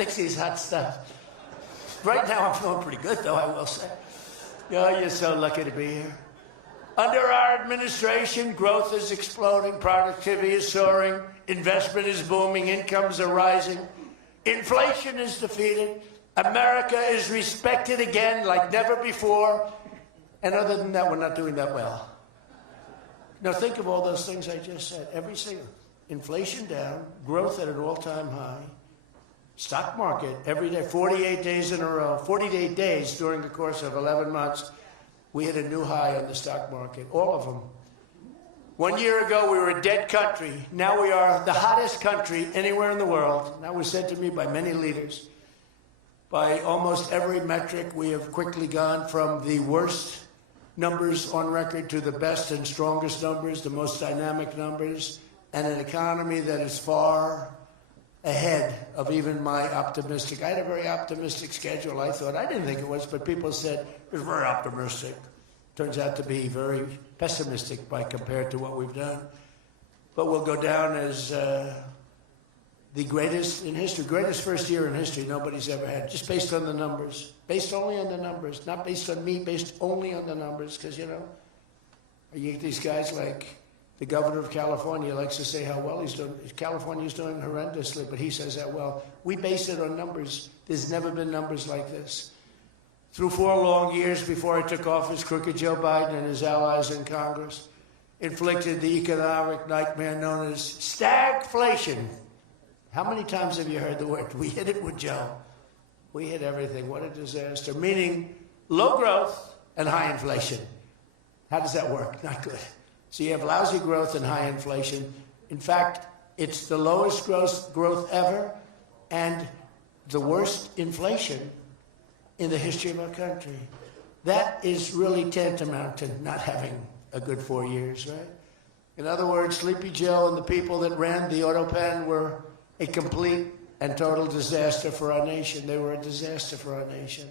Dixie's hot stuff. Right now, I'm feeling pretty good, though, I will say. Oh, you're so lucky to be here. Under our administration, growth is exploding, productivity is soaring, investment is booming, incomes are rising, inflation is defeated, America is respected again like never before, and other than that, we're not doing that well. Now, think of all those things I just said. Every single inflation down, growth at an all-time high, stock market every day, 48 days in a row, 48 days during the course of 11 months, we hit a new high on the stock market, all of them. 1 year ago, we were a dead country. Now we are the hottest country anywhere in the world. That was said to me by many leaders. By almost every metric, we have quickly gone from the worst numbers on record to the best and strongest numbers, the most dynamic numbers, and an economy that is far ahead of even my optimistic. I had a very optimistic schedule, I thought. I didn't think it was, but people said it was very optimistic. Turns out to be very pessimistic by compared to what we've done. But we'll go down as the greatest in history, greatest first year in history nobody's ever had, just based on the numbers. Based only on the numbers, not based on me, based only on the numbers, because, you know, you get these guys like the governor of California likes to say how well he's doing. California's doing horrendously, but he says that, well, we base it on numbers. There's never been numbers like this. Through 4 long years before I took office, crooked Joe Biden and his allies in Congress inflicted the economic nightmare known as stagflation. How many times have you heard the word? We hit it with Joe. We hit everything. What a disaster. Meaning low growth and high inflation. How does that work? Not good. So you have lousy growth and high inflation. In fact, it's the lowest growth ever and the worst inflation in the history of our country. That is really tantamount to not having a good 4 years, right? In other words, Sleepy Joe and the people that ran the auto pen were a complete and total disaster for our nation. They were a disaster for our nation.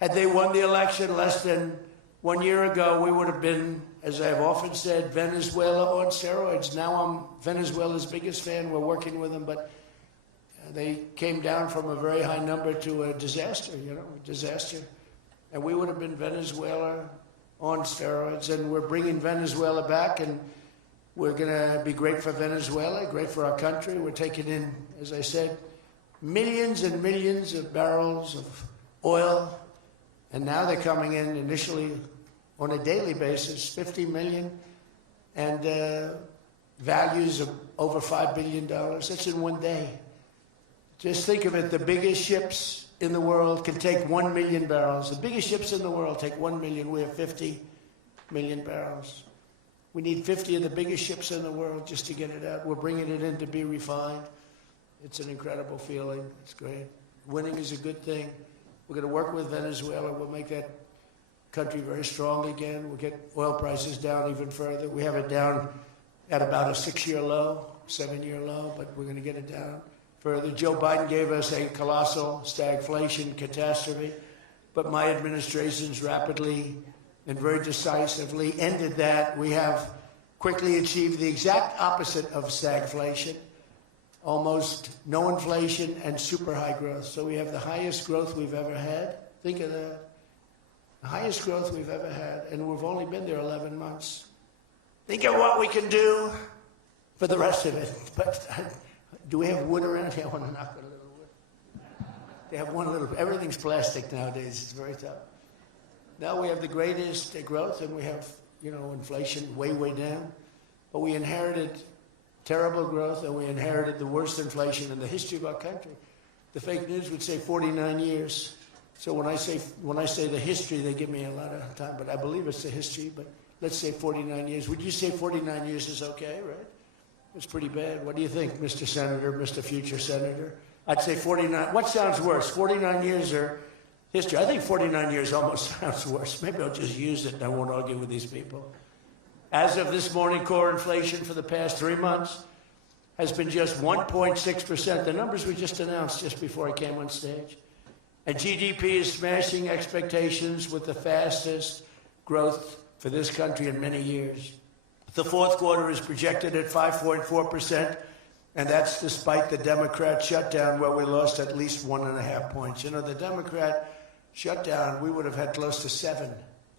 Had they won the election less than 1 year ago, we would have been, as I've often said, Venezuela on steroids. Now I'm Venezuela's biggest fan. We're working with them, but they came down from a very high number to a disaster, you know, a disaster. And we would have been Venezuela on steroids, and we're bringing Venezuela back, and we're going to be great for Venezuela, great for our country. We're taking in, as I said, millions and millions of barrels of oil, and now they're coming in initially on a daily basis, 50 million, and values of over $5 billion. That's in 1 day. Just think of it, the biggest ships in the world can take 1 million barrels. The biggest ships in the world take 1 million. We have 50 million barrels. We need 50 of the biggest ships in the world just to get it out. We're bringing it in to be refined. It's an incredible feeling. It's great. Winning is a good thing. We're going to work with Venezuela. We'll make that country very strong again. We'll get oil prices down even further. We have it down at about a 6-year low, 7-year low, but we're going to get it down further. Joe Biden gave us a colossal stagflation catastrophe, but my administration's rapidly and very decisively ended that. We have quickly achieved the exact opposite of stagflation, almost no inflation and super high growth. So we have the highest growth we've ever had. Think of that. The highest growth we've ever had, and we've only been there 11 months. Think of what we can do for the rest of it. But do we have wood around here? I want to knock on a little wood. They have one little, everything's plastic nowadays. It's very tough. Now we have the greatest growth, and we have, you know, inflation way, way down. But we inherited terrible growth, and we inherited the worst inflation in the history of our country. The fake news would say 49 years. So when I say the history, they give me a lot of time, but I believe it's the history. But let's say 49 years. Would you say 49 years is okay, right? It's pretty bad. What do you think, Mr. Senator, Mr. Future Senator? I'd say 49. What sounds worse, 49 years or history? I think 49 years almost sounds worse. Maybe I'll just use it and I won't argue with these people. As of this morning, core inflation for the past 3 months has been just 1.6%. The numbers we just announced just before I came on stage. And GDP is smashing expectations with the fastest growth for this country in many years. The fourth quarter is projected at 5.4%, And that's despite the Democrat shutdown where we lost at least 1.5 points. You know, the Democrat shutdown, we would have had close to 7.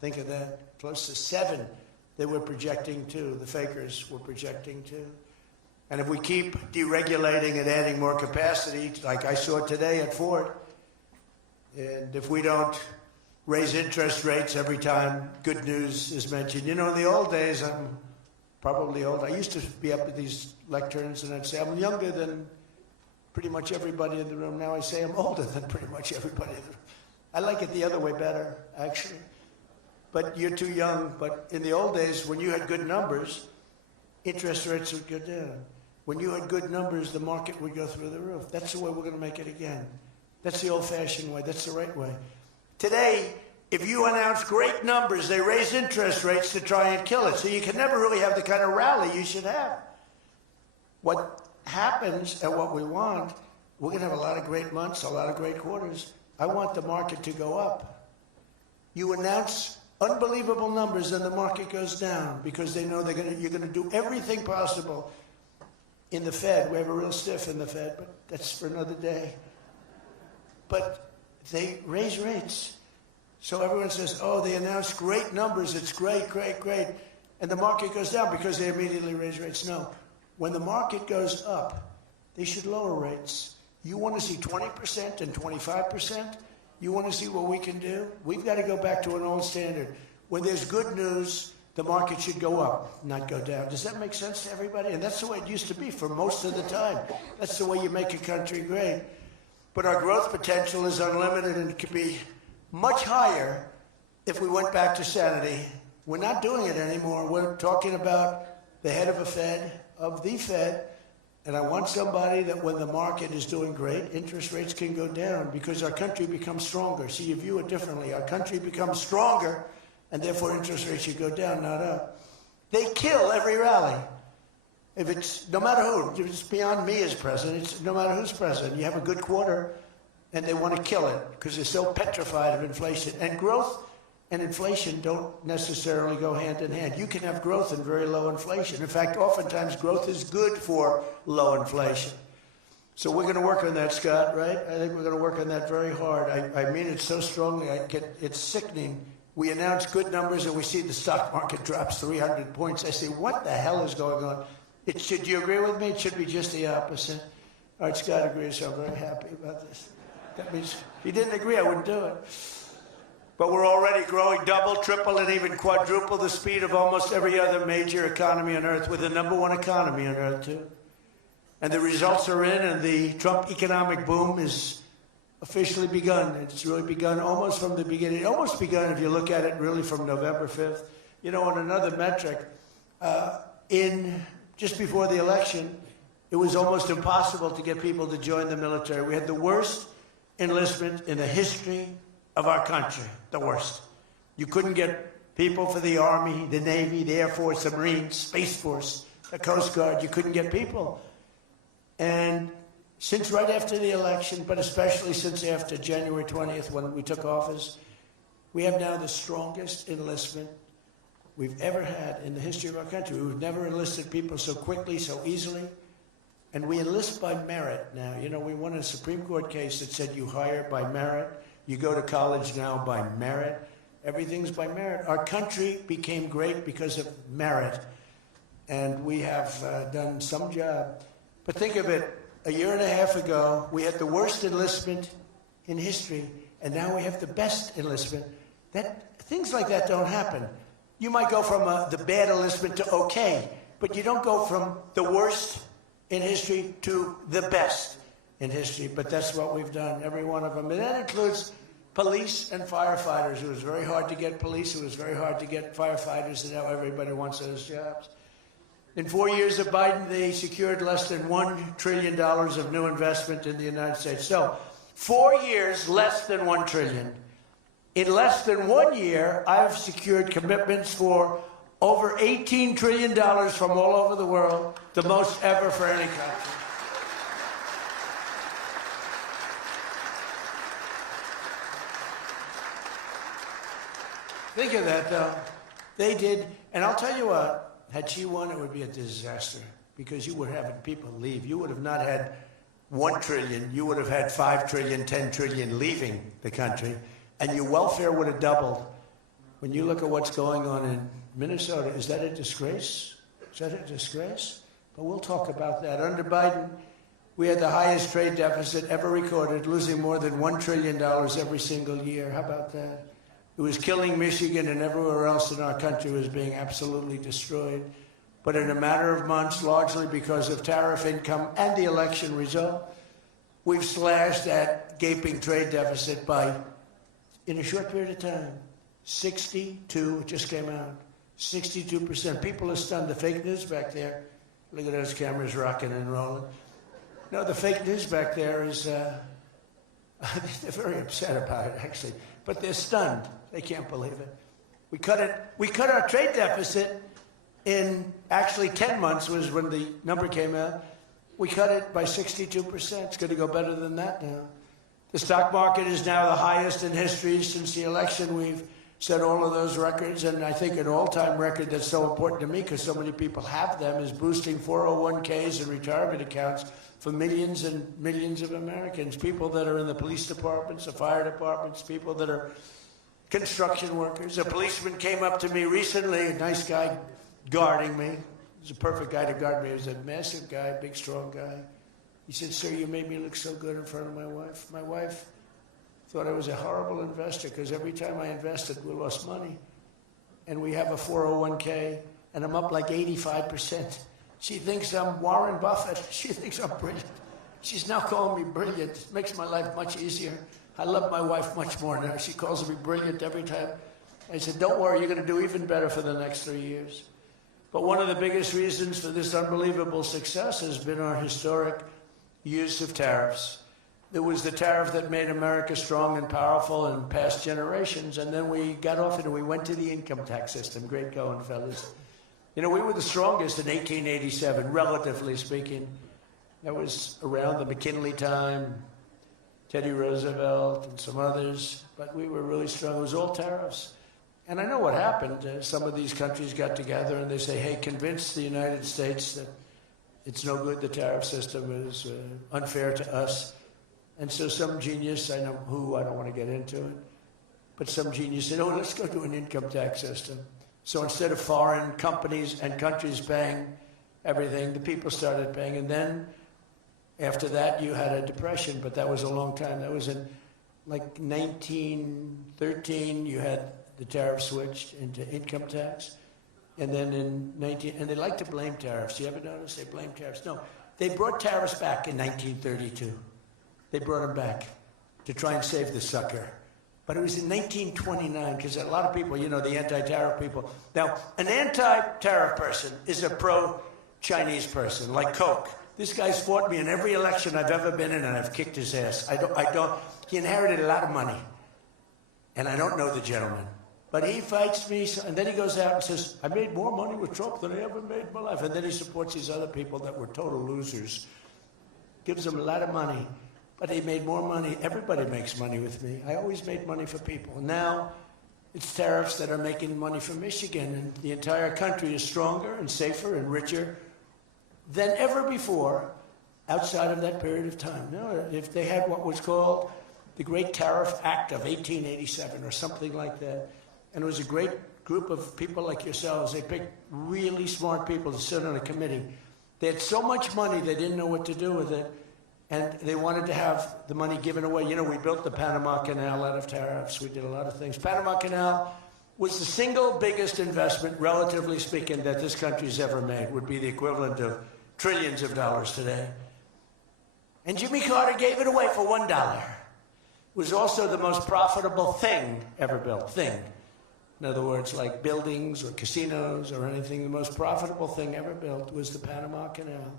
Think of that. Close to 7 they were projecting to. The fakers were projecting to. And if we keep deregulating and adding more capacity, like I saw today at Ford, and if we don't raise interest rates every time good news is mentioned. You know, in the old days, I'm probably old. I used to be up at these lecterns and I'd say, I'm younger than pretty much everybody in the room. Now I say I'm older than pretty much everybody in the room. I like it the other way better, actually. But you're too young. But in the old days, when you had good numbers, interest rates would go down. When you had good numbers, the market would go through the roof. That's the way we're going to make it again. That's the old-fashioned way. That's the right way. Today, if you announce great numbers, they raise interest rates to try and kill it. So you can never really have the kind of rally you should have. What happens and what we want, we're going to have a lot of great months, a lot of great quarters. I want the market to go up. You announce unbelievable numbers and the market goes down because they know you're going to do everything possible. In the Fed, we have a real stiff in the Fed, but that's for another day. But they raise rates. So everyone says, oh, they announced great numbers. It's great, great, great. And the market goes down because they immediately raise rates. No. When the market goes up, they should lower rates. You want to see 20% and 25%? You want to see what we can do? We've got to go back to an old standard. When there's good news, the market should go up, not go down. Does that make sense to everybody? And that's the way it used to be for most of the time. That's the way you make a country great. But our growth potential is unlimited and could be much higher if we went back to sanity. We're not doing it anymore. We're talking about the head of the Fed, and I want somebody that when the market is doing great, interest rates can go down because our country becomes stronger. See, you view it differently. Our country becomes stronger, and therefore interest rates should go down, not up. They kill every rally. If it's, no matter who, it's beyond me as president, it's no matter who's president. You have a good quarter, and they want to kill it because they're so petrified of inflation. And growth and inflation don't necessarily go hand in hand. You can have growth and very low inflation. In fact, oftentimes growth is good for low inflation. So we're going to work on that, Scott, right? I think we're going to work on that very hard. I mean it so strongly, it's sickening. We announce good numbers and we see the stock market drops 300 points. I say, what the hell is going on? Do you agree with me? It should be just the opposite. All right, Scott agrees, so I'm very happy about this. That means if he didn't agree, I wouldn't do it. But we're already growing double, triple, and even quadruple the speed of almost every other major economy on Earth. We're the #1 economy on Earth, too. And the results are in, and the Trump economic boom is officially begun. It's really begun almost from the beginning. Almost begun, if you look at it, really from November 5th. You know, on another metric, just before the election, it was almost impossible to get people to join the military. We had the worst enlistment in the history of our country, the worst. You couldn't get people for the Army, the Navy, the Air Force, the Marines, Space Force, the Coast Guard. You couldn't get people. And since right after the election, but especially since after January 20th when we took office, we have now the strongest enlistment we've ever had in the history of our country. We've never enlisted people so quickly, so easily. And we enlist by merit now. You know, we won a Supreme Court case that said you hire by merit. You go to college now by merit. Everything's by merit. Our country became great because of merit. And we have done some job. But think of it, a year and a half ago, we had the worst enlistment in history, and now we have the best enlistment. Things like that don't happen. You might go from the bad enlistment to okay, but you don't go from the worst in history to the best in history. But that's what we've done, every one of them. And that includes police and firefighters. It was very hard to get police. It was very hard to get firefighters, and now everybody wants those jobs. In 4 years of Biden, they secured less than $1 trillion of new investment in the United States. So 4 years, less than $1 trillion. In less than 1 year, I've secured commitments for over $18 trillion from all over the world, the most ever for any country. Think of that, though. They did, and I'll tell you what, had she won, it would be a disaster. because you were having people leave. You would have not had 1 trillion, you would have had 5 trillion, 10 trillion leaving the country, and your welfare would have doubled. When you look at what's going on in Minnesota, is that a disgrace? Is that a disgrace? But we'll talk about that. Under Biden, we had the highest trade deficit ever recorded, losing more than $1 trillion every single year. How about that? It was killing Michigan, and everywhere else in our country was being absolutely destroyed. But in a matter of months, largely because of tariff income and the election result, we've slashed that gaping trade deficit by, in a short period of time, 62, it just came out, 62%. People are stunned. The fake news back there, look at those cameras rocking and rolling. No, the fake news back there is, they're very upset about it, actually. But they're stunned. They can't believe it. We cut our trade deficit in actually 10 months was when the number came out. We cut it by 62%. It's going to go better than that now. The stock market is now the highest in history since the election. We've set all of those records, and I think an all-time record that's so important to me because so many people have them is boosting 401ks and retirement accounts for millions and millions of Americans, people that are in the police departments, the fire departments, people that are construction workers. A policeman came up to me recently, a nice guy guarding me. He was a perfect guy to guard me. He was a massive guy, big, strong guy. He said, "Sir, you made me look so good in front of my wife. My wife thought I was a horrible investor because every time I invested, we lost money. And we have a 401k, and I'm up like 85%. She thinks I'm Warren Buffett. She thinks I'm brilliant. She's now calling me brilliant. It makes my life much easier. I love my wife much more now. She calls me brilliant every time." I said, "Don't worry, you're going to do even better for the next 3 years." But one of the biggest reasons for this unbelievable success has been our historic use of tariffs. It was the tariff that made America strong and powerful in past generations, and then we got off and we went to the income tax system. Great going, fellas. You know, we were the strongest in 1887, relatively speaking. That was around the McKinley time, Teddy Roosevelt and some others, but we were really strong. It was all tariffs. And I know what happened. Some of these countries got together and they say, "Hey, convince the United States that it's no good, the tariff system is unfair to us." And so some genius, I know who, I don't want to get into it, but some genius said, "Oh, let's go to an income tax system." So instead of foreign companies and countries paying everything, the people started paying. And then after that, you had a depression, but that was a long time. That was in like 1913, you had the tariff switched into income tax. And then in and they like to blame tariffs. You ever notice they blame tariffs? No, they brought tariffs back in 1932. They brought them back to try and save the sucker. But it was in 1929, because a lot of people, you know, the anti-tariff people. Now, an anti-tariff person is a pro-Chinese person, like Coke. This guy's fought me in every election I've ever been in, and I've kicked his ass. He inherited a lot of money, and I don't know the gentleman. But he fights me, and then he goes out and says, "I made more money with Trump than I ever made in my life." And then he supports these other people that were total losers. Gives them a lot of money. But he made more money. Everybody makes money with me. I always made money for people. Now, it's tariffs that are making money for Michigan, and the entire country is stronger and safer and richer than ever before outside of that period of time. No, if they had what was called the Great Tariff Act of 1887 or something like that, and it was a great group of people like yourselves. They picked really smart people to sit on a committee. They had so much money they didn't know what to do with it. And they wanted to have the money given away. You know, we built the Panama Canal out of tariffs. We did a lot of things. Panama Canal was the single biggest investment, relatively speaking, that this country's ever made. Would be the equivalent of trillions of dollars today. And Jimmy Carter gave it away for $1. It was also the most profitable thing ever built. Thing. In other words, like buildings or casinos or anything, the most profitable thing ever built was the Panama Canal.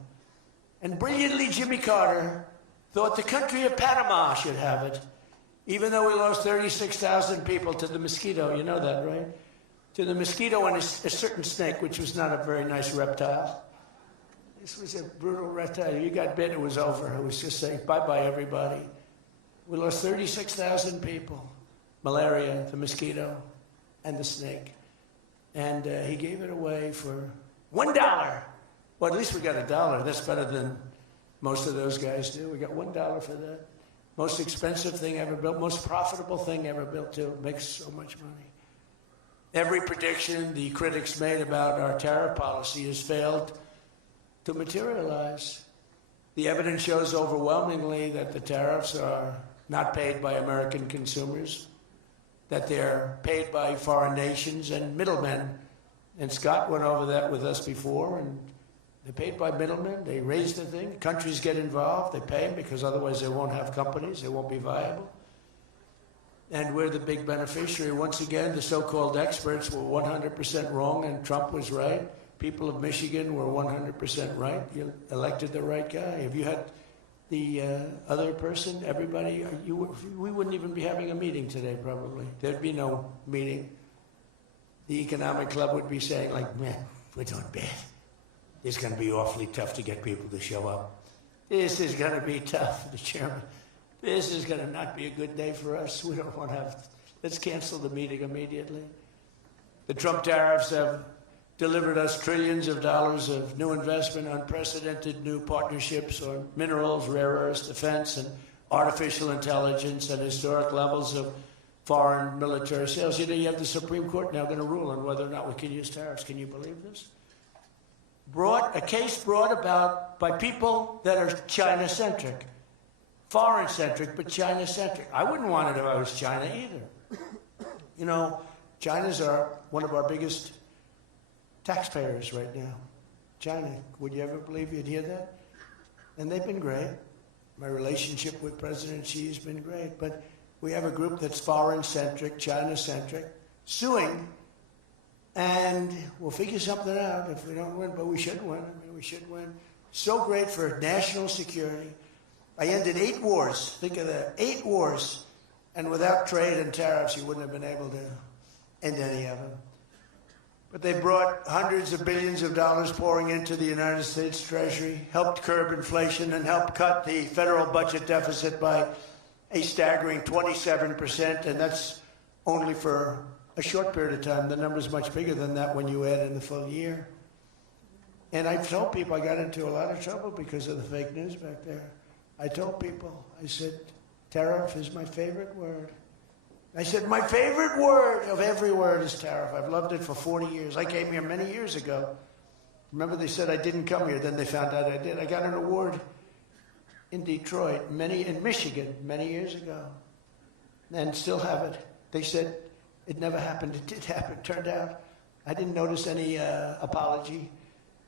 And brilliantly, Jimmy Carter thought the country of Panama should have it, even though we lost 36,000 people to the mosquito. You know that, right? To the mosquito and a certain snake, which was not a very nice reptile. This was a brutal reptile. You got bit, it was over. It was just saying, bye-bye, everybody. We lost 36,000 people. Malaria, the mosquito, and the snake. And he gave it away for $1. Well, at least we got $1. That's better than most of those guys do. We got $1 for that. Most expensive thing ever built, most profitable thing ever built, too. Makes so much money. Every prediction the critics made about our tariff policy has failed to materialize. The evidence shows overwhelmingly that the tariffs are not paid by American consumers, that they're paid by foreign nations and middlemen. And Scott went over that with us before, and they're paid by middlemen. They raise the thing. Countries get involved. They pay them because otherwise they won't have companies. They won't be viable. And we're the big beneficiary. Once again, the so-called experts were 100% wrong, and Trump was right. People of Michigan were 100% right. You elected the right guy. If you had the other person, everybody, we wouldn't even be having a meeting today, probably. There'd be no meeting. The economic club would be saying, like, man, we're doing bad. It's going to be awfully tough to get people to show up. This is going to be tough, the chairman. This is going to not be a good day for us. We don't want to have, let's cancel the meeting immediately. The Trump tariffs have delivered us trillions of dollars of new investment, unprecedented new partnerships on minerals, rare earths, defense, and artificial intelligence, and historic levels of foreign military sales. You know, you have the Supreme Court now going to rule on whether or not we can use tariffs. Can you believe this? A case brought about by people that are China-centric. Foreign-centric, but China-centric. I wouldn't want it if I was China either. You know, China's one of our biggest taxpayers right now. China, would you ever believe you'd hear that? And they've been great. My relationship with President Xi has been great. But we have a group that's foreign-centric, China-centric, suing, and we'll figure something out if we don't win, but we should win. I mean, we should win. So great for national security. I ended 8 wars. Think of that, 8 wars. And without trade and tariffs, you wouldn't have been able to end any of them. But they brought hundreds of billions of dollars pouring into the United States Treasury, helped curb inflation, and helped cut the federal budget deficit by a staggering 27%. And that's only for a short period of time. The number's much bigger than that when you add in the full year. And I've told people I got into a lot of trouble because of the fake news back there. I told people, I said, tariff is my favorite word. I said, my favorite word of every word is tariff. I've loved it for 40 years. I came here many years ago. Remember they said I didn't come here, then they found out I did. I got an award in Detroit, in Michigan, many years ago, and still have it. They said it never happened. It did happen. Turned out I didn't notice any apology.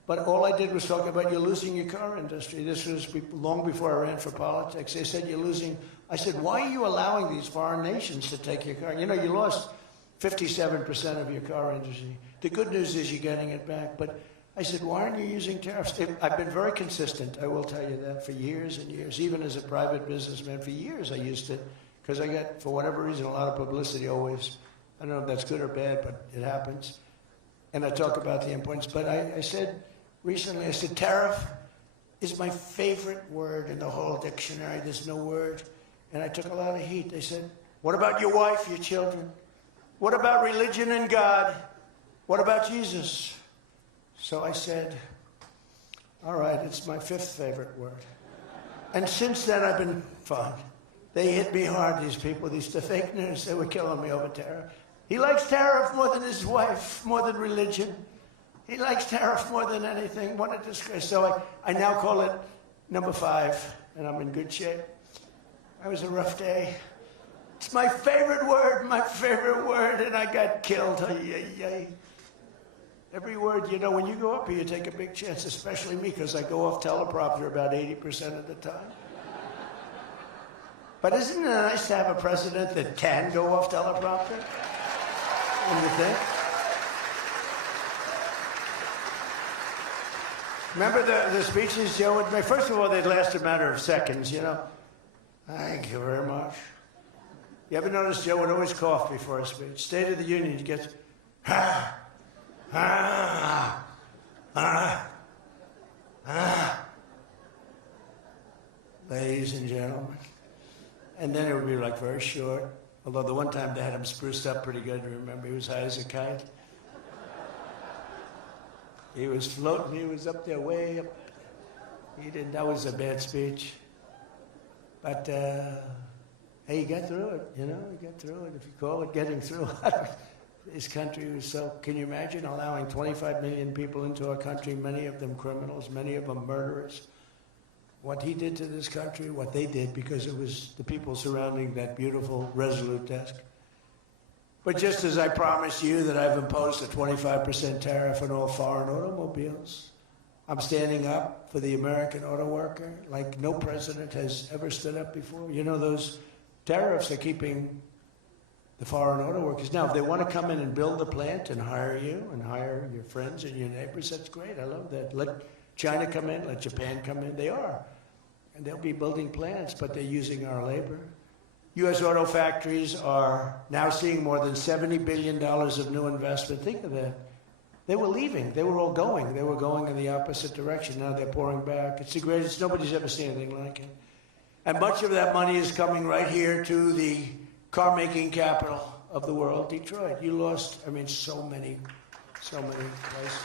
But all I did was talk about you're losing your car industry. This was long before I ran for politics. They said you're losing. I said, why are you allowing these foreign nations to take your car? You know, you lost 57% of your car industry. The good news is you're getting it back. But I said, why aren't you using tariffs? I've been very consistent, I will tell you that, for years and years. Even as a private businessman, for years I used it. Because I got, for whatever reason, a lot of publicity always. I don't know if that's good or bad, but it happens. And I talk about the importance. But I said, recently, I said, tariff is my favorite word in the whole dictionary. There's no word. And I took a lot of heat. They said, what about your wife, your children? What about religion and God? What about Jesus? So I said, all right, it's my 5th favorite word. And since then, I've been fine. They hit me hard, these people, these fake news. They were killing me over tariff. He likes tariff more than his wife, more than religion. He likes tariff more than anything. What a disgrace. So I now call it number 5, and I'm in good shape. That was a rough day. It's my favorite word, and I got killed. Every word, you know, when you go up here, you take a big chance, especially me, because I go off teleprompter about 80% of the time. But isn't it nice to have a president that can go off teleprompter? Don't you think? Remember the speeches Joe would make? First of all, they'd last a matter of seconds, you know. Thank you very much. You ever notice Joe would always cough before a speech? State of the Union, he gets, ladies and gentlemen. And then it would be like very short. Although the one time they had him spruced up pretty good, remember, he was high as a kite. He was floating. He was up there way up. He didn't. That was a bad speech. But hey, he got through it. You know, he got through it. If you call it getting through it. This country was so. Can you imagine allowing 25 million people into our country? Many of them criminals. Many of them murderers. What he did to this country, what they did, because it was the people surrounding that beautiful, resolute desk. But just as I promised you that I've imposed a 25% tariff on all foreign automobiles, I'm standing up for the American auto worker like no president has ever stood up before. You know, those tariffs are keeping the foreign auto workers. Now, if they want to come in and build a plant and hire you and hire your friends and your neighbors, that's great. I love that. Let China come in, let Japan come in. They are. And they'll be building plants, but they're using our labor. U.S. auto factories are now seeing more than $70 billion of new investment. Think of that. They were leaving. They were all going. They were going in the opposite direction. Now they're pouring back. It's the greatest. Nobody's ever seen anything like it. And much of that money is coming right here to the car-making capital of the world, Detroit. You lost, I mean, so many places.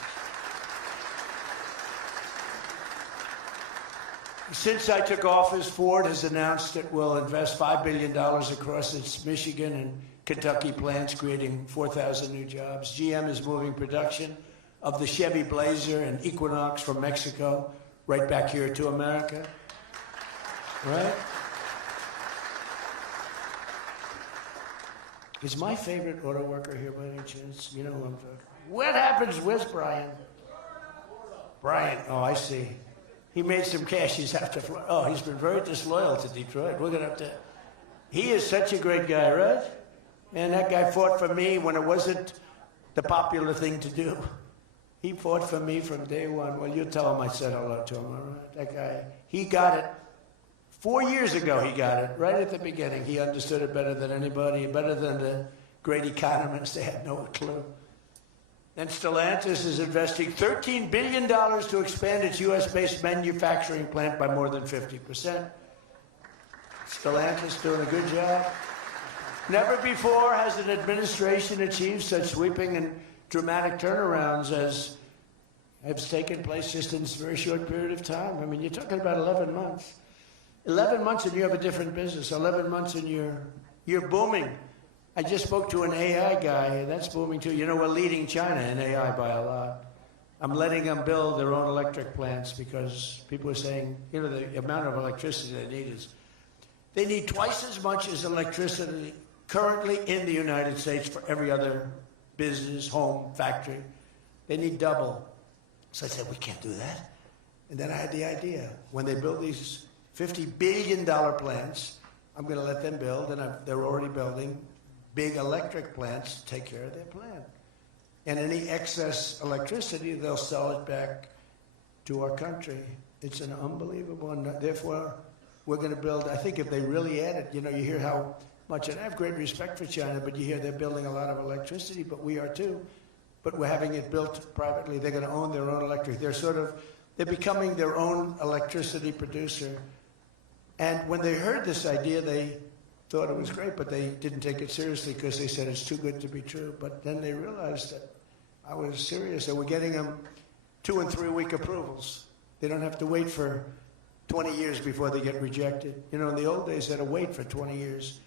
Since I took office, Ford has announced it will invest $5 billion across its Michigan and Kentucky plants, creating 4,000 new jobs. GM is moving production of the Chevy Blazer and Equinox from Mexico right back here to America. Right? Is my favorite auto worker here by any chance? You know who I'm talking. What happens with Brian? Brian, oh, I see. He made some cash. He's after. Oh, he's been very disloyal to Detroit. We're gonna have to. He is such a great guy, right? And that guy fought for me when it wasn't the popular thing to do. He fought for me from day one. Well, you tell him I said hello to him, all right? That guy, he got it. 4 years ago, he got it. Right at the beginning, he understood it better than anybody, better than the great economists. They had no clue. And Stellantis is investing $13 billion to expand its U.S.-based manufacturing plant by more than 50%. Stellantis doing a good job. Never before has an administration achieved such sweeping and dramatic turnarounds as has taken place just in this very short period of time. I mean, you're talking about 11 months. 11 months and you have a different business. 11 months and you're booming. I just spoke to an AI guy, and that's booming too. You know, we're leading China in AI by a lot. I'm letting them build their own electric plants because people are saying, you know, the amount of electricity they need is, they need twice as much as electricity currently in the United States for every other business, home, factory. They need double. So I said, we can't do that. And then I had the idea. When they build these $50 billion plants, I'm going to let them build, and they're already building big electric plants to take care of their plant. And any excess electricity, they'll sell it back to our country. It's an unbelievable, and therefore, we're going to build, I think if they really add it, you know, you hear how much, and I have great respect for China, but you hear they're building a lot of electricity, but we are too. But we're having it built privately. They're going to own their own electric. They're becoming their own electricity producer. And when they heard this idea, they thought it was great, but they didn't take it seriously because they said it's too good to be true. But then they realized that I was serious. They were getting them 2- and 3-week approvals. They don't have to wait for 20 years before they get rejected. You know, in the old days, they had to wait for 20 years,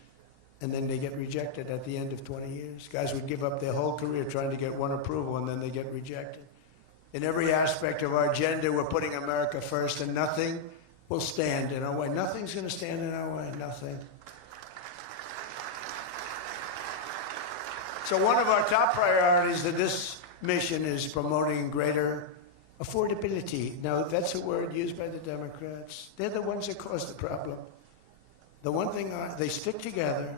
and then they get rejected at the end of 20 years. Guys would give up their whole career trying to get one approval, and then they get rejected. In every aspect of our agenda, we're putting America first, and nothing will stand in our way. Nothing's going to stand in our way, nothing. So one of our top priorities in this mission is promoting greater affordability. Now, that's a word used by the Democrats. They're the ones that cause the problem. The one thing, they stick together.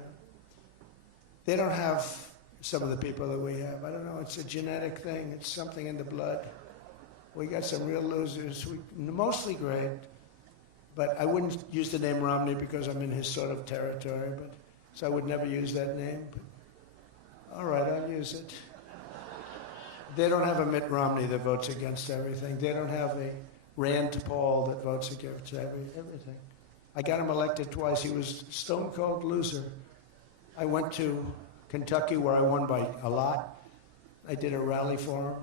They don't have some of the people that we have. I don't know, it's a genetic thing. It's something in the blood. We got some real losers, mostly great, but I wouldn't use the name Romney because I'm in his sort of territory, so I would never use that name. But, all right, I'll use it. They don't have a Mitt Romney that votes against everything. They don't have a Rand Paul that votes against everything. I got him elected twice. He was a stone-cold loser. I went to Kentucky where I won by a lot. I did a rally for him.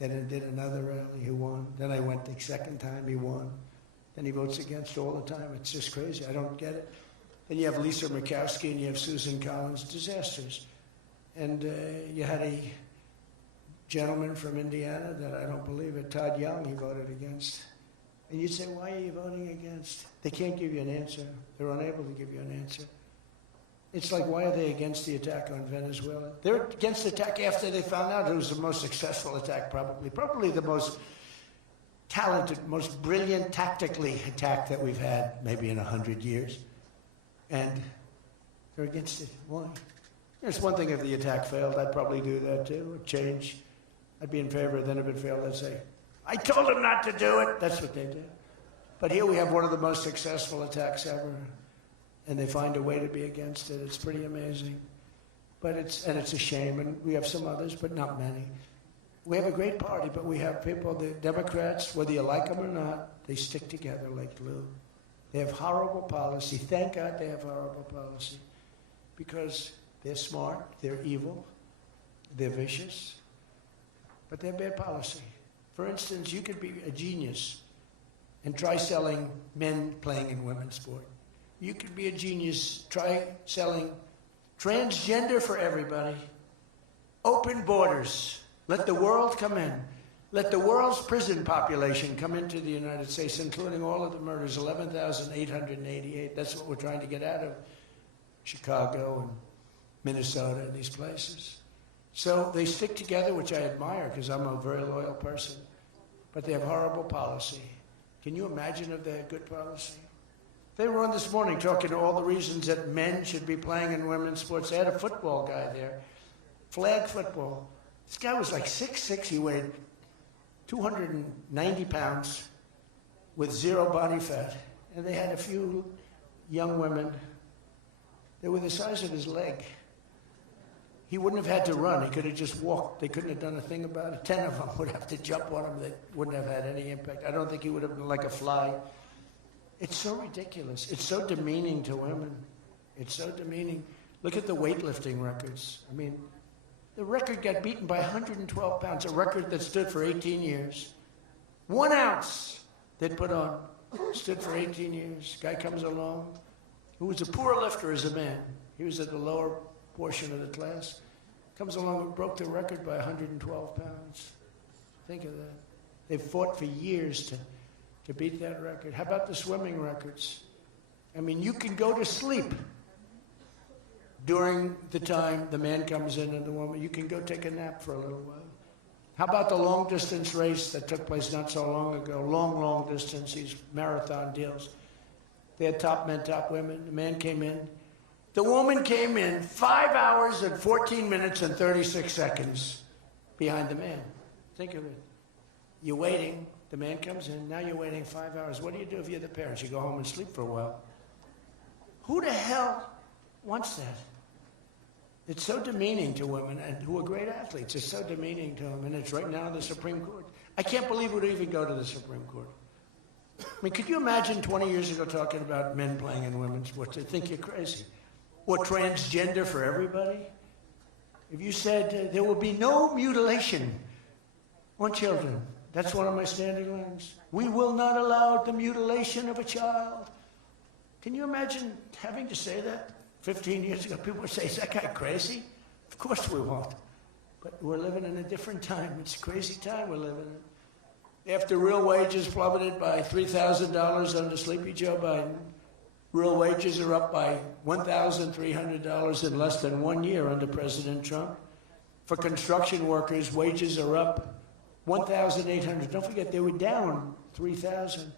Then I did another rally, he won. Then I went the second time, he won. Then he votes against all the time. It's just crazy. I don't get it. Then you have Lisa Murkowski and you have Susan Collins, disasters. And you had a gentleman from Indiana that I don't believe it, Todd Young, he voted against. And you'd say, why are you voting against? They can't give you an answer. They're unable to give you an answer. It's like, why are they against the attack on Venezuela? They're against the attack after they found out it was the most successful attack, probably the most talented, most brilliant tactically attack that we've had maybe in 100 years. And they're against it. Why? It's one thing if the attack failed. I'd probably do that too. It'd change. I'd be in favor of it. Then if it failed, I'd say, I told them not to do it. That's what they did. But here we have one of the most successful attacks ever. And they find a way to be against it. It's pretty amazing. But it's a shame. And we have some others, but not many. We have a great party, but we have people, the Democrats, whether you like them or not, they stick together like glue. They have horrible policy. Thank God they have horrible policy. Because they're smart, they're evil, they're vicious, but they're bad policy. For instance, you could be a genius and try selling men playing in women's sport. You could be a genius, try selling transgender for everybody, open borders, let the world come in, let the world's prison population come into the United States, including all of the murders, 11,888. That's what we're trying to get out of Chicago and Minnesota and these places. So they stick together, which I admire because I'm a very loyal person, but they have horrible policy. Can you imagine if they had good policy? They were on this morning talking to all the reasons that men should be playing in women's sports. They had a football guy there, flag football. This guy was like 6'6", he weighed 290 pounds with zero body fat. And they had a few young women. They were the size of his leg. He wouldn't have had to run. He could have just walked. They couldn't have done a thing about it. 10 of them would have to jump on him. That wouldn't have had any impact. I don't think he would have been like a fly. It's so ridiculous. It's so demeaning to women. It's so demeaning. Look at the weightlifting records. I mean, the record got beaten by 112 pounds, a record that stood for 18 years. 1 ounce they'd put on, stood for 18 years. Guy comes along, who was a poor lifter as a man. He was at the lower portion of the class. Comes along and broke the record by 112 pounds. Think of that. They fought for years to beat that record. How about the swimming records? I mean, you can go to sleep during the time the man comes in and the woman. You can go take a nap for a little while. How about the long-distance race that took place not so long ago? Long distance, these marathon deals. They had top men, top women. The man came in. The woman came in 5 hours and 14 minutes and 36 seconds behind the man. Think of it. You're waiting. The man comes in. Now you're waiting 5 hours. What do you do if you're the parents? You go home and sleep for a while. Who the hell wants that? It's so demeaning to women, and who are great athletes. It's so demeaning to them, and it's right now in the Supreme Court. I can't believe it would even go to the Supreme Court. I mean, could you imagine 20 years ago talking about men playing in women's sports? They'd think you're crazy. Or transgender for everybody? If you said there will be no mutilation on children, that's one of my standing lines. We will not allow the mutilation of a child. Can you imagine having to say that? 15 years ago, people would say, is that guy crazy? Of course we won't. But we're living in a different time. It's a crazy time we're living in. After real wages plummeted by $3,000 under Sleepy Joe Biden, real wages are up by $1,300 in less than 1 year under President Trump. For construction workers, wages are up $1,800. Don't forget, they were down $3,000.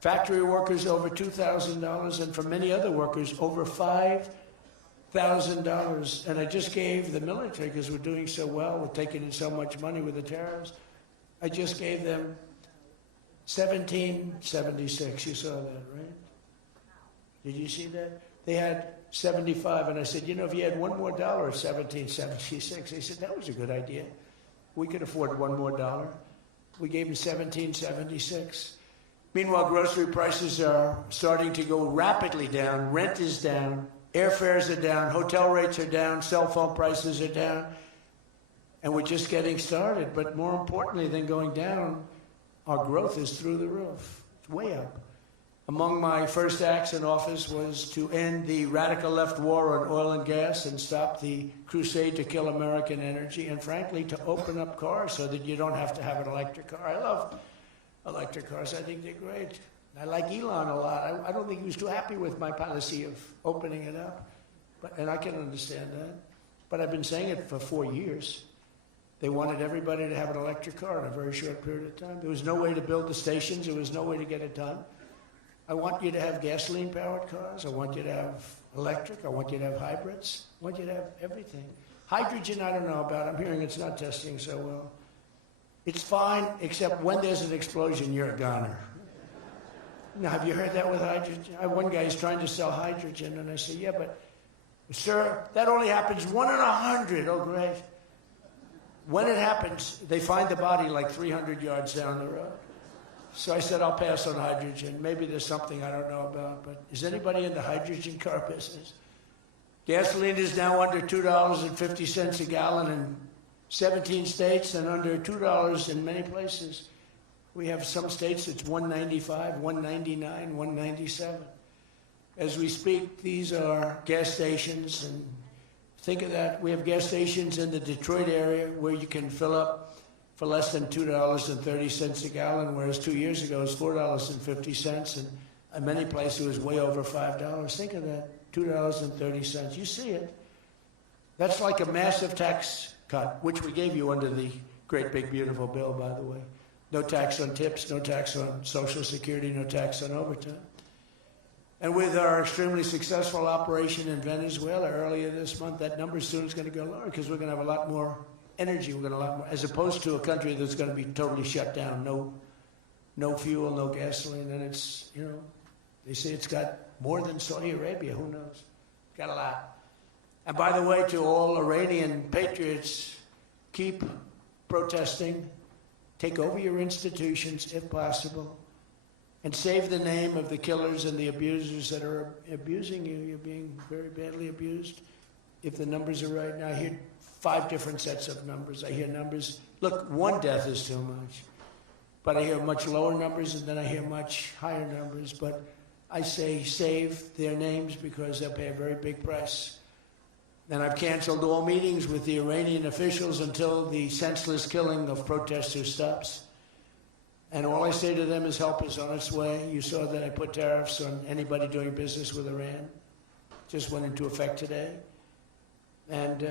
Factory workers over $2,000, and for many other workers, over $5,000. And I just gave the military, because we're doing so well, we're taking in so much money with the tariffs, I just gave them $1,776. You saw that, right? Did you see that? They had 75, and I said, you know, if you had $1 more, $1,776. They said, that was a good idea. We could afford $1 more. We gave them $1,776. Meanwhile, grocery prices are starting to go rapidly down. Rent is down. Airfares are down. Hotel rates are down. Cell phone prices are down. And we're just getting started. But more importantly than going down, our growth is through the roof. It's way up. Among my first acts in office was to end the radical left war on oil and gas and stop the crusade to kill American energy, and frankly, to open up cars so that you don't have to have an electric car. I love electric cars. I think they're great. I like Elon a lot. I don't think he was too happy with my policy of opening it up, and I can understand that. But I've been saying it for 4 years. They wanted everybody to have an electric car in a very short period of time. There was no way to build the stations. There was no way to get it done. I want you to have gasoline-powered cars. I want you to have electric. I want you to have hybrids. I want you to have everything. Hydrogen, I don't know about. I'm hearing it's not testing so well. It's fine, except when there's an explosion, you're a goner. Now, have you heard that with hydrogen? One guy is trying to sell hydrogen, and I say, yeah, but, sir, that only happens 1 in 100. Oh, great. When it happens, they find the body like 300 yards down the road. So I said, I'll pass on hydrogen. Maybe there's something I don't know about, but is anybody in the hydrogen car business? Gasoline is now under $2.50 a gallon in 17 states and under $2 in many places. We have some states it's $1.95, $1.99, $1.97. As we speak, these are gas stations, and think of that. We have gas stations in the Detroit area where you can fill up for less than $2.30 a gallon, whereas 2 years ago it was $4.50, and in many places it was way over $5. Think of that, $2.30. You see it. That's like a massive tax cut, which we gave you under the great big beautiful bill, by the way. No tax on tips, no tax on Social Security, no tax on overtime. And with our extremely successful operation in Venezuela earlier this month, that number soon is going to go lower because we're going to have a lot more energy. We're going to have a lot more, as opposed to a country that's going to be totally shut down, no fuel, no gasoline, and it's, you know, they say it's got more than Saudi Arabia. Who knows? Got a lot. And by the way, to all Iranian patriots, keep protesting, take over your institutions if possible, and save the name of the killers and the abusers that are abusing you. You're being very badly abused. If the numbers are right now, I hear 5 different sets of numbers. I hear numbers, look, 1 death is too much. But I hear much lower numbers, and then I hear much higher numbers. But I say save their names because they'll pay a very big price. And I've canceled all meetings with the Iranian officials until the senseless killing of protesters stops. And all I say to them is help is on its way. You saw that I put tariffs on anybody doing business with Iran. Just went into effect today. And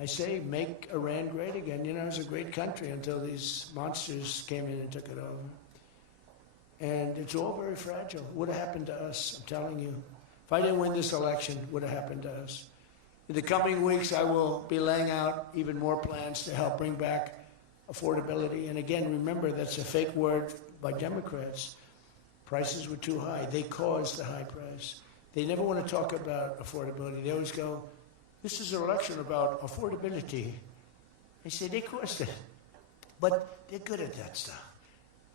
I say make Iran great again. You know, it was a great country until these monsters came in and took it over. And it's all very fragile. It would have happened to us, I'm telling you. If I didn't win this election, it would have happened to us. In the coming weeks, I will be laying out even more plans to help bring back affordability. And again, remember, that's a fake word by Democrats. Prices were too high. They caused the high price. They never want to talk about affordability. They always go, this is an election about affordability. They say they caused it. But they're good at that stuff.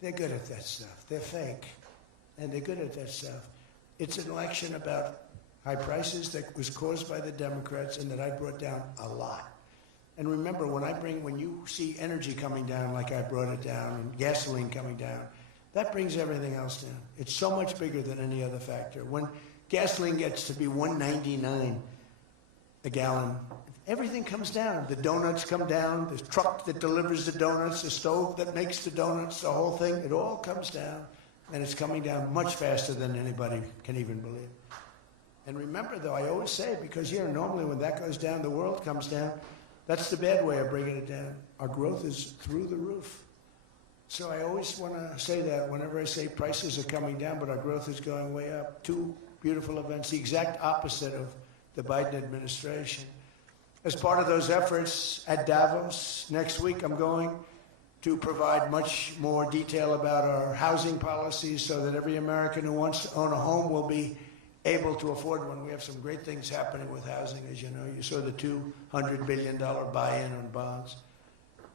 They're good at that stuff. They're fake. And they're good at that stuff. It's an election about high prices that was caused by the Democrats and that I brought down a lot. And remember, when you see energy coming down like I brought it down and gasoline coming down, that brings everything else down. It's so much bigger than any other factor. When gasoline gets to be $1.99 a gallon, everything comes down. The donuts come down, the truck that delivers the donuts, the stove that makes the donuts, the whole thing, it all comes down. And it's coming down much faster than anybody can even believe. And remember, though, I always say, because here normally when that goes down, the world comes down. That's the bad way of bringing it down. Our growth is through the roof. So I always want to say that whenever I say prices are coming down, but our growth is going way up. 2 beautiful events, the exact opposite of the Biden administration. As part of those efforts at Davos, next week I'm going to provide much more detail about our housing policies so that every American who wants to own a home will be able to afford one. We have some great things happening with housing, as you know. You saw the $200 billion buy-in on bonds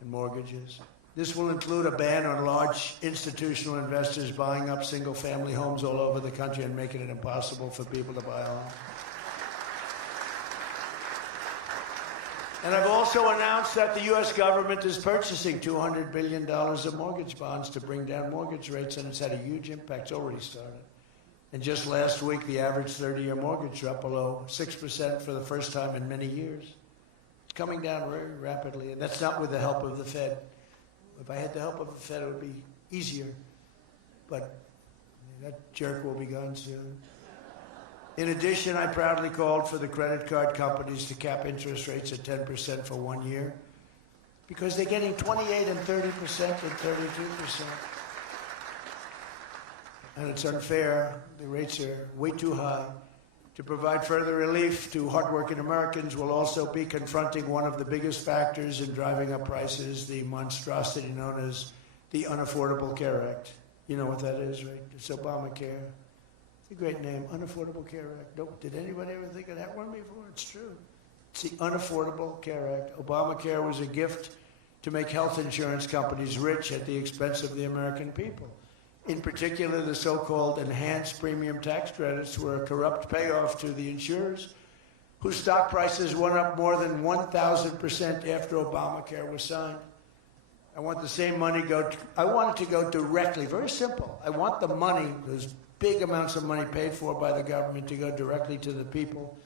and mortgages. This will include a ban on large institutional investors buying up single-family homes all over the country and making it impossible for people to buy a home. And I've also announced that the U.S. government is purchasing $200 billion of mortgage bonds to bring down mortgage rates, and it's had a huge impact. It's already started. And just last week, the average 30-year mortgage dropped below 6% for the first time in many years. It's coming down very rapidly, and that's not with the help of the Fed. If I had the help of the Fed, it would be easier. But that jerk will be gone soon. In addition, I proudly called for the credit card companies to cap interest rates at 10% for 1 year, because they're getting 28 and 30% and 32%. And it's unfair. The rates are way too high. To provide further relief to hardworking Americans, we'll also be confronting one of the biggest factors in driving up prices, the monstrosity known as the Unaffordable Care Act. You know what that is, right? It's Obamacare. It's a great name, Unaffordable Care Act. No, did anybody ever think of that one before? It's true. It's the Unaffordable Care Act. Obamacare was a gift to make health insurance companies rich at the expense of the American people. In particular, the so-called enhanced premium tax credits were a corrupt payoff to the insurers, whose stock prices went up more than 1,000% after Obamacare was signed. I want the same money I want it to go directly, very simple. I want the money, those big amounts of money paid for by the government, to go directly to the people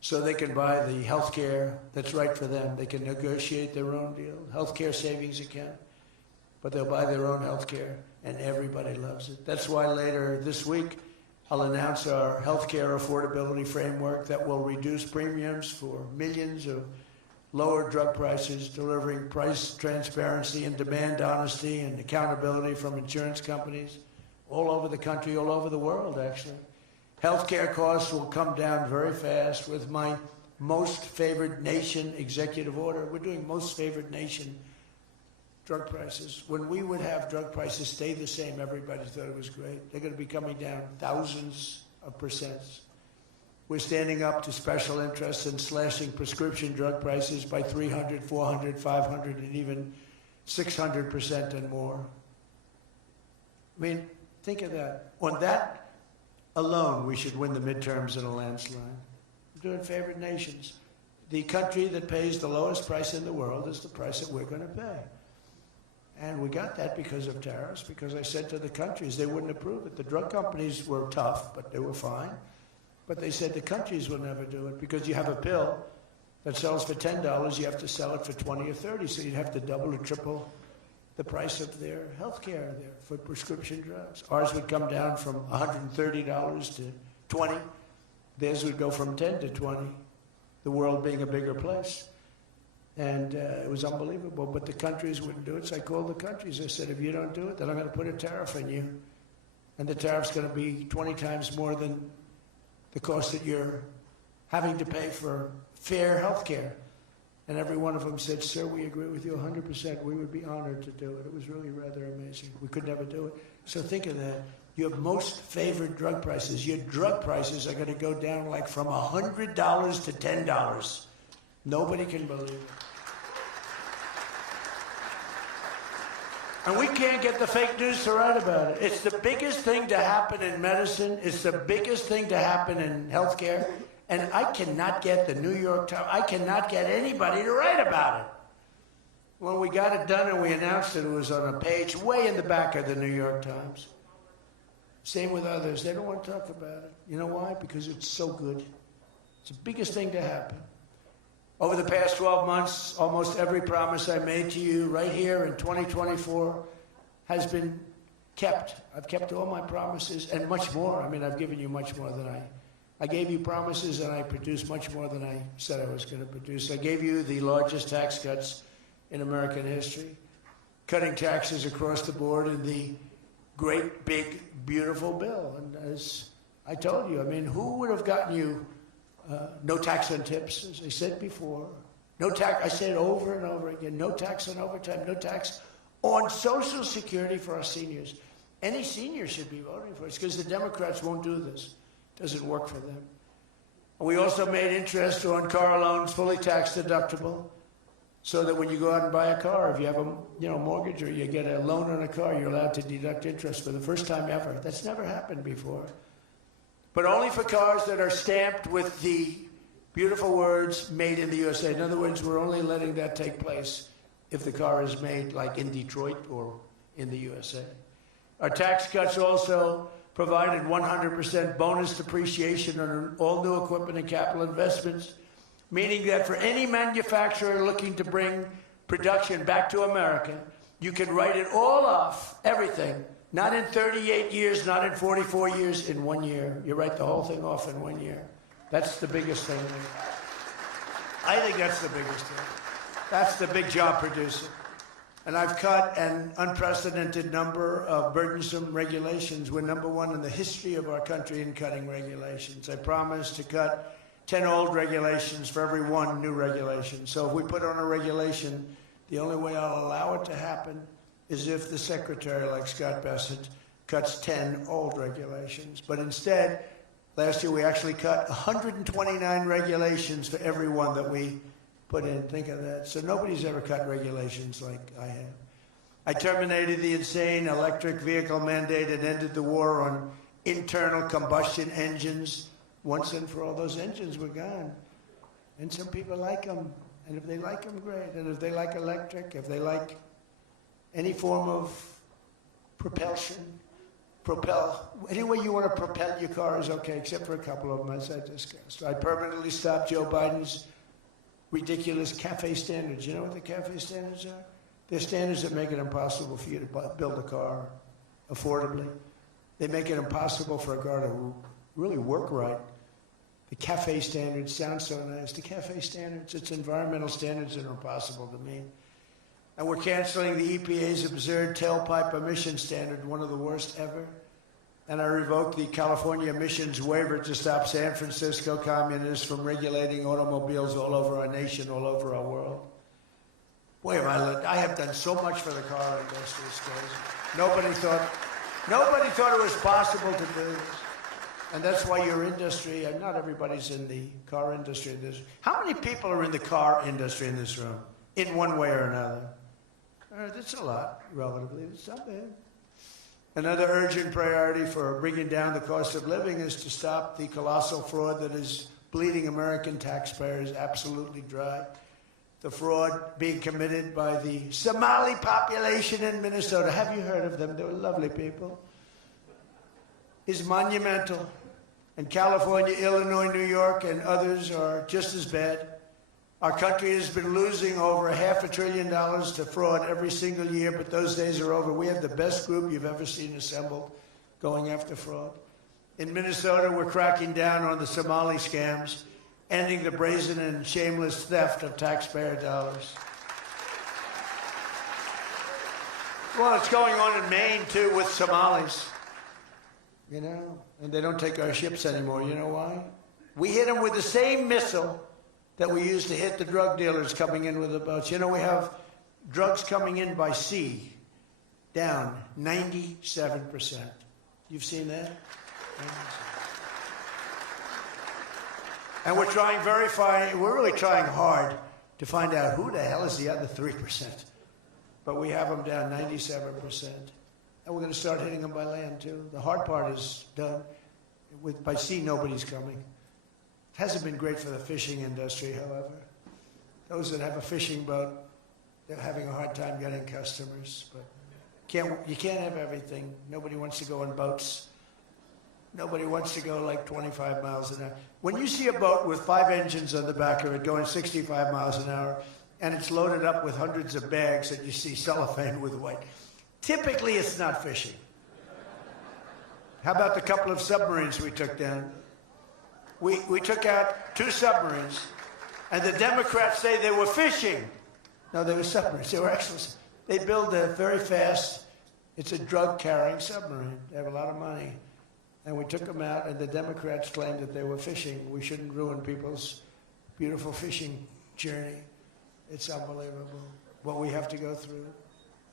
so they can buy the health care that's right for them. They can negotiate their own deal, health care savings account, but they'll buy their own health care, and everybody loves it. That's why later this week, I'll announce our health care affordability framework that will reduce premiums for millions of lower drug prices, delivering price transparency and demand honesty and accountability from insurance companies all over the country, all over the world, actually. Healthcare costs will come down very fast with my most favored nation executive order. We're doing most favored nation drug prices. When we would have drug prices stay the same, everybody thought it was great. They're going to be coming down thousands of percents. We're standing up to special interests and slashing prescription drug prices by 300, 400, 500, and even 600% and more. I mean, think of that. On that alone, we should win the midterms in a landslide. We're doing favored nations. The country that pays the lowest price in the world is the price that we're going to pay. And we got that because of tariffs, because I said to the countries they wouldn't approve it. The drug companies were tough, but they were fine. But they said the countries will never do it, because you have a pill that sells for $10, you have to sell it for 20 or 30, so you'd have to double or triple the price of their health care there for prescription drugs. Ours would come down from $130 to $20. Theirs would go from 10 to 20, the world being a bigger place. And it was unbelievable, but the countries wouldn't do it, so I called the countries. I said, if you don't do it, then I'm going to put a tariff on you. And the tariff's going to be 20 times more than the cost that you're having to pay for fair health care. And every one of them said, sir, we agree with you 100%. We would be honored to do it. It was really rather amazing. We could never do it. So think of that. You have most favored drug prices. Your drug prices are going to go down like from $100 to $10. Nobody can believe it. And we can't get the fake news to write about it. It's the biggest thing to happen in medicine. It's the biggest thing to happen in healthcare. And I cannot get the New York Times, I cannot get anybody to write about it. When we got it done and we announced it, it was on a page way in the back of the New York Times. Same with others. They don't want to talk about it. You know why? Because it's so good. It's the biggest thing to happen. Over the past 12 months, almost every promise I made to you right here in 2024 has been kept. I've kept all my promises and much more. I mean, I've given you much more than I gave you promises, and I produced much more than I said I was going to produce. I gave you the largest tax cuts in American history, cutting taxes across the board in the great, big, beautiful bill. And as I told you, I mean, who would have gotten you no tax on tips, as I said before. No tax, I said it over and over again, no tax on overtime, no tax on Social Security for our seniors. Any senior should be voting for us, because the Democrats won't do this. It doesn't work for them. We also made interest on car loans fully tax deductible, so that when you go out and buy a car, if you have a mortgage or you get a loan on a car, you're allowed to deduct interest for the first time ever. That's never happened before. But only for cars that are stamped with the Beautiful words, made in the USA. In other words, we're only letting that take place if the car is made like in Detroit or in the USA. Our tax cuts also provided 100% bonus depreciation on all new equipment and capital investments, meaning that for any manufacturer looking to bring production back to America, you can write it all off, everything, not in 38 years, not in 44 years, in 1 year. You write the whole thing off in 1 year. That's the biggest thing. I think that's the biggest thing. That's the big job producer. And I've cut an unprecedented number of burdensome regulations. We're number one in the history of our country in cutting regulations. I promised to cut 10 old regulations for every one new regulation. So if we put on a regulation, the only way I'll allow it to happen is if the secretary, like Scott Bessent, cuts 10 old regulations. But instead, last year we actually cut 129 regulations for every one that we put in. Think of that. So nobody's ever cut regulations like I have. I terminated the insane electric vehicle mandate and ended the war on internal combustion engines. Once and for all, those engines were gone. And some people like them. And if they like them, great. And if they like electric, if they like any form of propulsion, any way you want to propel your car is okay, except for a couple of them, as I discussed. I permanently stopped Joe Biden's ridiculous CAFE standards. You know what the CAFE standards are? They're standards that make it impossible for you to build a car affordably. They make it impossible for a car to really work right. The CAFE standards sound so nice. The CAFE standards, it's environmental standards that are impossible to meet. And we're canceling the EPA's absurd tailpipe emission standard, one of the worst ever. And I revoked the California emissions waiver to stop San Francisco communists from regulating automobiles all over our nation, all over our world. Boy, I have done so much for the car industry. Nobody thought it was possible to do this. And that's why your industry, and not everybody's in the car industry. How many people are in the car industry in this room, in one way or another? That's a lot, relatively. It's not bad. Another urgent priority for bringing down the cost of living is to stop the colossal fraud that is bleeding American taxpayers absolutely dry. The fraud being committed by the Somali population in Minnesota. Have you heard of them? They're lovely people. Is monumental. And California, Illinois, New York, and others are just as bad. Our country has been losing over $500 billion to fraud every single year, but those days are over. We have the best group you've ever seen assembled going after fraud. In Minnesota, we're cracking down on the Somali scams, ending the brazen and shameless theft of taxpayer dollars. Well, it's going on in Maine, too, with Somalis. You know, and they don't take our ships anymore. You know why? We hit them with the same missile that we used to hit the drug dealers coming in with the boats. You know, we have drugs coming in by sea down 97%. You've seen that? And we're trying we're really trying hard to find out who the hell is the other 3%. But we have them down 97%. And we're going to start hitting them by land, too. The hard part is done. By sea, nobody's coming. It hasn't been great for the fishing industry, however. Those that have a fishing boat, they're having a hard time getting customers. But you can't have everything. Nobody wants to go on boats. Nobody wants to go like 25 miles an hour. When you see a boat with 5 engines on the back of it going 65 miles an hour, and it's loaded up with hundreds of bags that you see cellophane with white, typically it's not fishing. How about the couple of submarines we took down? We took out 2 submarines, and the Democrats say they were fishing. No, they were submarines. They were excellent. They build a very fast, it's a drug-carrying submarine. They have a lot of money. And we took them out, and the Democrats claimed that they were fishing. We shouldn't ruin people's beautiful fishing journey. It's unbelievable what we have to go through.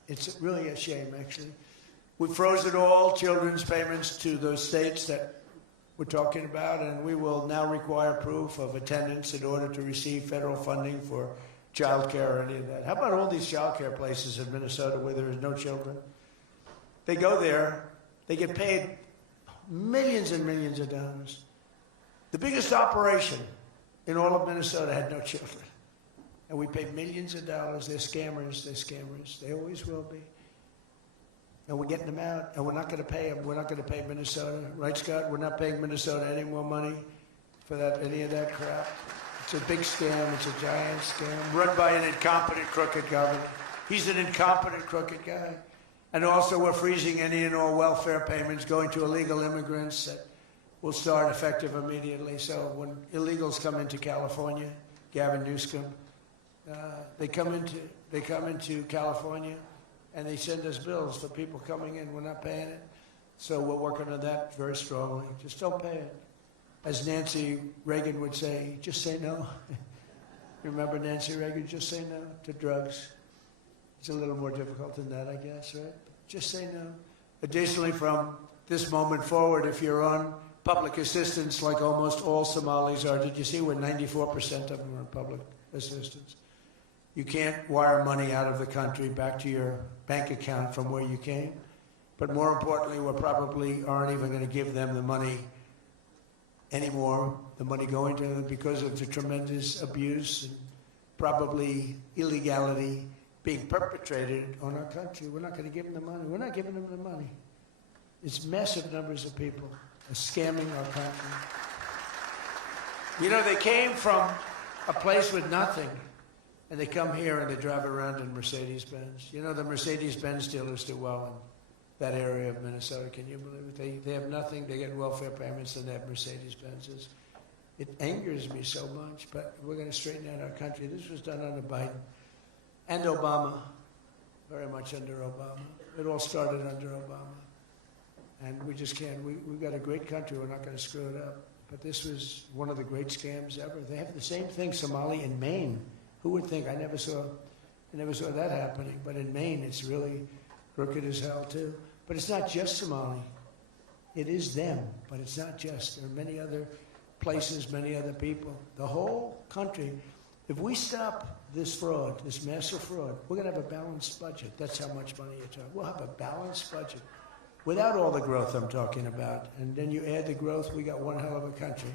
It's really a shame, actually. We froze it all, children's payments to those states that we're talking about, and we will now require proof of attendance in order to receive federal funding for child care or any of that. How about all these child care places in Minnesota where there is no children? They go there, they get paid millions and millions of dollars. The biggest operation in all of Minnesota had no children. And we pay millions of dollars. They're scammers. They're scammers. They always will be. And we're getting them out, and we're not going to pay them. We're not going to pay Minnesota. Right, Scott? We're not paying Minnesota any more money for that, any of that crap. It's a big scam. It's a giant scam run by an incompetent, crooked governor. He's an incompetent, crooked guy. And also, we're freezing any and all welfare payments going to illegal immigrants that will start effective immediately. So when illegals come into California, Gavin Newsom, they come into California, and they send us bills for people coming in. We're not paying it. So we're working on that very strongly. Just don't pay it. As Nancy Reagan would say, just say no. You remember Nancy Reagan? Just say no to drugs. It's a little more difficult than that, I guess, right? Just say no. Additionally, from this moment forward, if you're on public assistance, like almost all Somalis are, did you see where 94% of them are on public assistance? You can't wire money out of the country back to your bank account from where you came. But more importantly, we probably aren't even going to give them the money anymore, the money going to them, because of the tremendous abuse and probably illegality being perpetrated on our country. We're not going to give them the money. We're not giving them the money. It's massive numbers of people are scamming our country. You know, they came from a place with nothing, and they come here and they drive around in Mercedes-Benz. You know, the Mercedes-Benz dealers do well in that area of Minnesota. Can you believe it? They have nothing. They get welfare payments, and they have Mercedes-Benzes. It angers me so much, but we're going to straighten out our country. This was done under Biden and Obama, very much under Obama. It all started under Obama. And we just can't. We've got a great country. We're not going to screw it up. But this was one of the great scams ever. They have the same thing, Somali in Maine. Who would think? I never saw that happening. But in Maine, it's really crooked as hell, too. But it's not just Somali. It is them, but it's not just. There are many other places, many other people. The whole country. If we stop this fraud, this massive fraud, we're going to have a balanced budget. That's how much money you're talking. We'll have a balanced budget without all the growth I'm talking about. And then you add the growth, we got one hell of a country.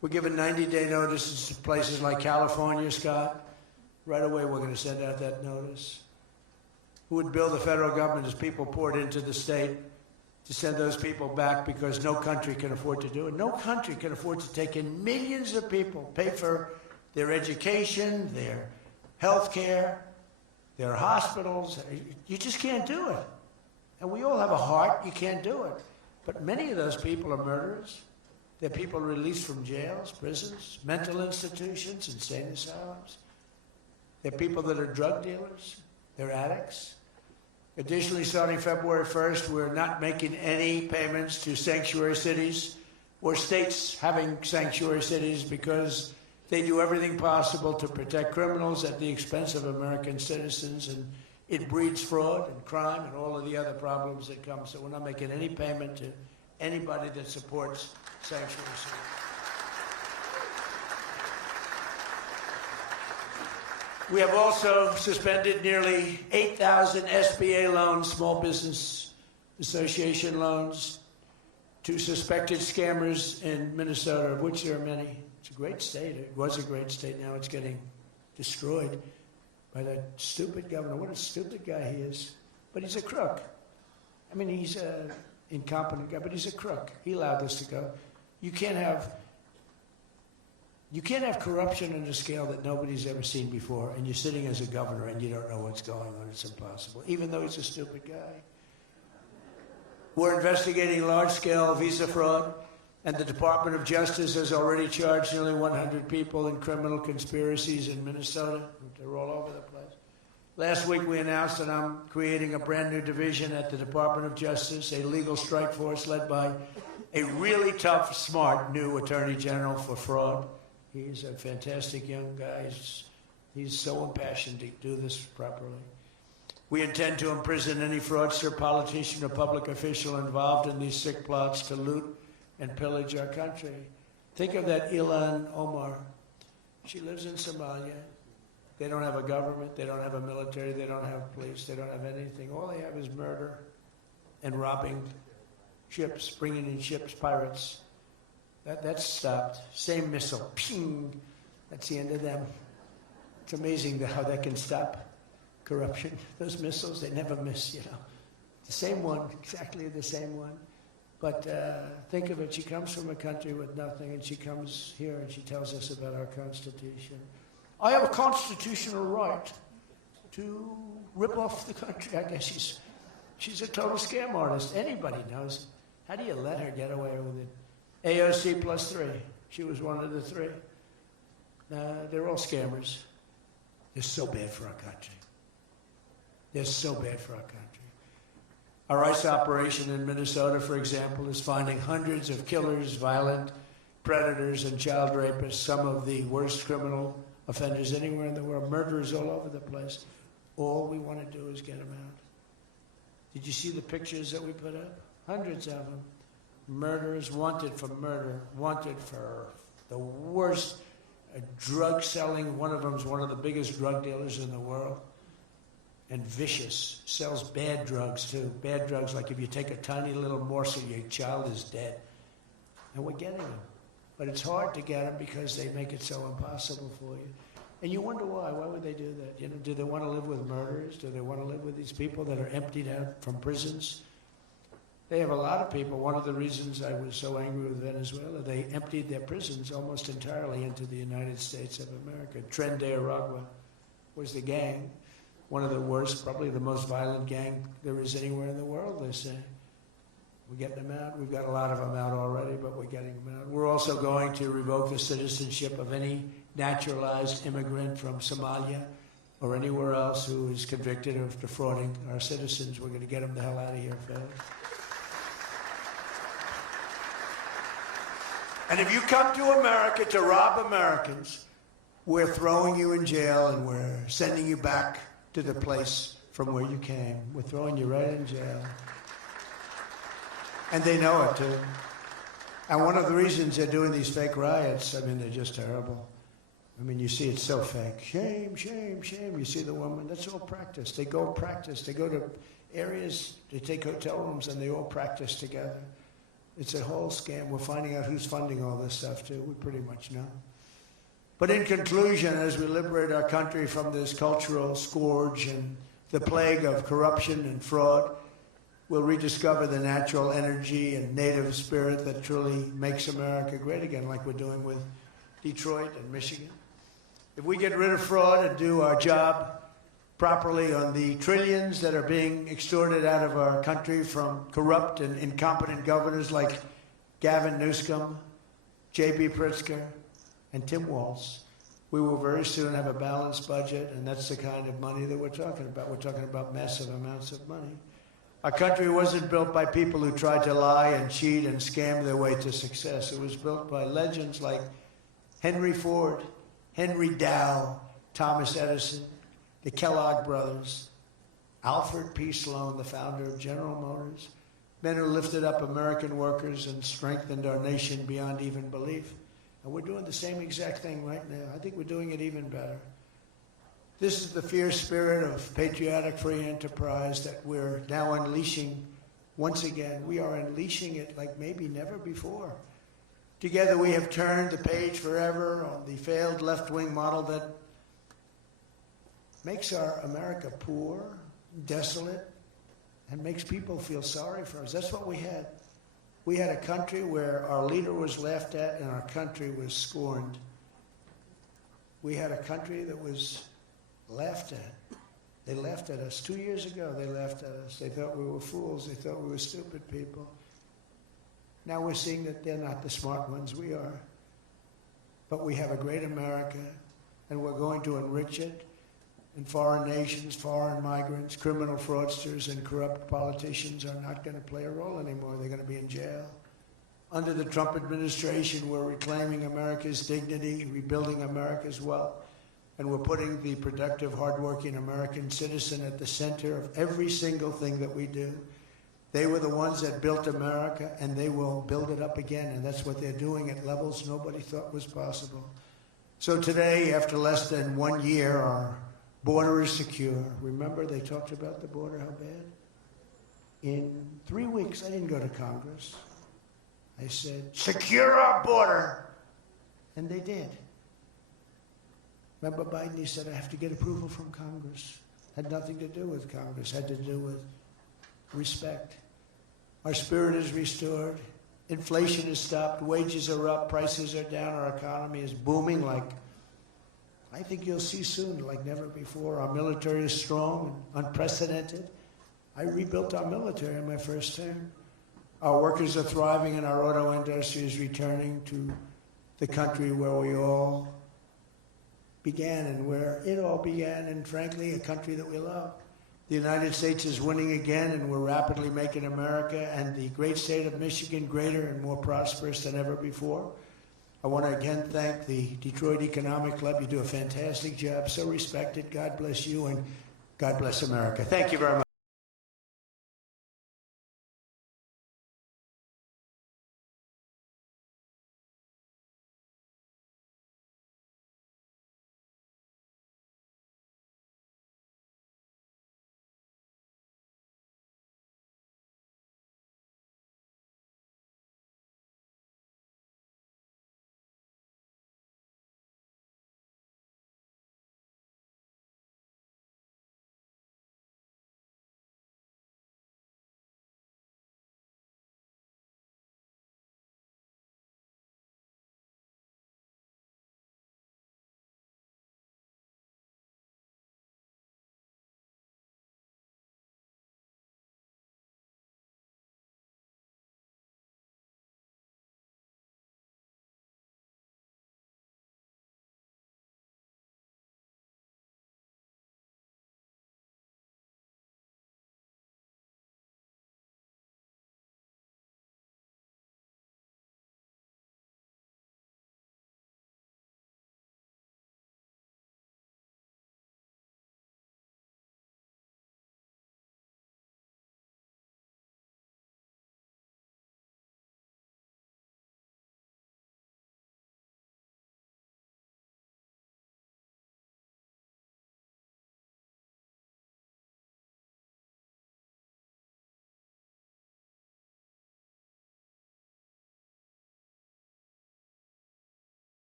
We're giving 90-day notices to places like California, Scott. Right away, we're going to send out that notice. Who would bill the federal government as people poured into the state to send those people back, because no country can afford to do it. No country can afford to take in millions of people, pay for their education, their health care, their hospitals. You just can't do it. And we all have a heart. You can't do it. But many of those people are murderers. They're people released from jails, prisons, mental institutions, insane asylums. They're people that are drug dealers. They're addicts. Additionally, starting February 1st, we're not making any payments to sanctuary cities or states having sanctuary cities, because they do everything possible to protect criminals at the expense of American citizens, and it breeds fraud and crime and all of the other problems that come. So we're not making any payment to anybody that supports sanctuary cities. We have also suspended nearly 8,000 SBA loans, Small Business Association loans, to suspected scammers in Minnesota, of which there are many. It's a great state. It was a great state. Now it's getting destroyed by that stupid governor. What a stupid guy he is. But he's a crook. I mean, he's an incompetent guy, but he's a crook. He allowed this to go. You can't have corruption on a scale that nobody's ever seen before, and you're sitting as a governor and you don't know what's going on. It's impossible, even though he's a stupid guy. We're investigating large-scale visa fraud, and the Department of Justice has already charged nearly 100 people in criminal conspiracies in Minnesota. They're all over the place. Last week, we announced that I'm creating a brand-new division at the Department of Justice, a legal strike force led by a really tough, smart new Attorney General for fraud. He's a fantastic young guy. He's so impassioned to do this properly. We intend to imprison any fraudster, politician, or public official involved in these sick plots to loot and pillage our country. Think of that Ilhan Omar. She lives in Somalia. They don't have a government. They don't have a military. They don't have police. They don't have anything. All they have is murder and robbing ships, bringing in ships, pirates. That's stopped. Same missile, ping. That's the end of them. It's amazing how that can stop corruption. Those missiles, they never miss, you know. The same one, exactly the same one. But think of it, she comes from a country with nothing, and she comes here and she tells us about our Constitution. I have a constitutional right to rip off the country. I guess she's a total scam artist. Anybody knows. How do you let her get away with it? AOC +3. She was one of the three. They're all scammers. They're so bad for our country. They're so bad for our country. Our ICE operation in Minnesota, for example, is finding hundreds of killers, violent predators, and child rapists, some of the worst criminal offenders anywhere in the world, murderers all over the place. All we want to do is get them out. Did you see the pictures that we put up? Hundreds of them. Murderers wanted for murder, wanted for the worst drug selling. One of them is one of the biggest drug dealers in the world. And vicious, sells bad drugs too. Bad drugs, like if you take a tiny little morsel, your child is dead. And we're getting them. But it's hard to get them because they make it so impossible for you. And you wonder why. Why would they do that? You know, do they want to live with murderers? Do they want to live with these people that are emptied out from prisons? They have a lot of people. One of the reasons I was so angry with Venezuela, they emptied their prisons almost entirely into the United States of America. Tren de Aragua was the gang. One of the worst, probably the most violent gang there is anywhere in the world, they say. We're getting them out. We've got a lot of them out already, but we're getting them out. We're also going to revoke the citizenship of any naturalized immigrant from Somalia or anywhere else who is convicted of defrauding our citizens. We're going to get them the hell out of here, fellas. And if you come to America to rob Americans, we're throwing you in jail and we're sending you back to the place from where you came. We're throwing you right in jail. And they know it too. And one of the reasons they're doing these fake riots, I mean, they're just terrible. I mean, you see it's so fake. Shame, shame, shame. You see the woman, that's all practice. They go practice. They go to areas, they take hotel rooms and they all practice together. It's a whole scam. We're finding out who's funding all this stuff too. We pretty much know. But in conclusion, as we liberate our country from this cultural scourge and the plague of corruption and fraud, we'll rediscover the natural energy and native spirit that truly makes America great again, like we're doing with Detroit and Michigan. If we get rid of fraud and do our job properly on the trillions that are being extorted out of our country from corrupt and incompetent governors like Gavin Newsom, J.B. Pritzker, and Tim Walz, we will very soon have a balanced budget, and that's the kind of money that we're talking about. We're talking about massive amounts of money. Our country wasn't built by people who tried to lie and cheat and scam their way to success. It was built by legends like Henry Ford, Henry Dow, Thomas Edison, the Kellogg brothers, Alfred P. Sloan, the founder of General Motors, men who lifted up American workers and strengthened our nation beyond even belief. And we're doing the same exact thing right now. I think we're doing it even better. This is the fierce spirit of patriotic free enterprise that we're now unleashing once again. We are unleashing it like maybe never before. Together we have turned the page forever on the failed left-wing model that makes our America poor, desolate, and makes people feel sorry for us. That's what we had. We had a country where our leader was laughed at and our country was scorned. We had a country that was laughed at. They laughed at us. 2 years ago, they laughed at us. They thought we were fools. They thought we were stupid people. Now we're seeing that they're not the smart ones. We are. But we have a great America, and we're going to enrich it. And foreign nations, foreign migrants, criminal fraudsters, and corrupt politicians are not going to play a role anymore. They're going to be in jail. Under the Trump administration, we're reclaiming America's dignity, rebuilding America's wealth, and we're putting the productive, hardworking American citizen at the center of every single thing that we do. They were the ones that built America, and they will build it up again, and that's what they're doing at levels nobody thought was possible. So today, after less than 1 year, our border is secure. Remember, they talked about the border, how bad? In 3 weeks, I didn't go to Congress. I said, secure our border. And they did. Remember Biden, he said, I have to get approval from Congress. Had nothing to do with Congress, had to do with respect. Our spirit is restored. Inflation is stopped. Wages are up. Prices are down. Our economy is booming like I think you'll see soon, like never before. Our military is strong and unprecedented. I rebuilt our military in my first term. Our workers are thriving and our auto industry is returning to the country where we all began and where it all began, and frankly, a country that we love. The United States is winning again, and we're rapidly making America and the great state of Michigan greater and more prosperous than ever before. I want to again thank the Detroit Economic Club. You do a fantastic job, so respected. God bless you, and God bless America. Thank you very much.